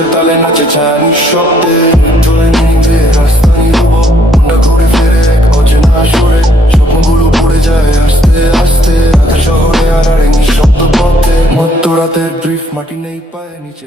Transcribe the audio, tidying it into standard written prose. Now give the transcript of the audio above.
বাসের তালে নাচে ছায়া নিঃশব্দে চলে নিবে রাস্তা নিরুব মনটা ঘুরে ফেরে এক অচেনা সুরে স্বপ্নগুলো পড়ে যায় আস্তে আস্তে রাতের শহরে আর নিঃশব্দ পথে মধ্যরাতের ব্রিফ মাটি নেই পায়ে নিচে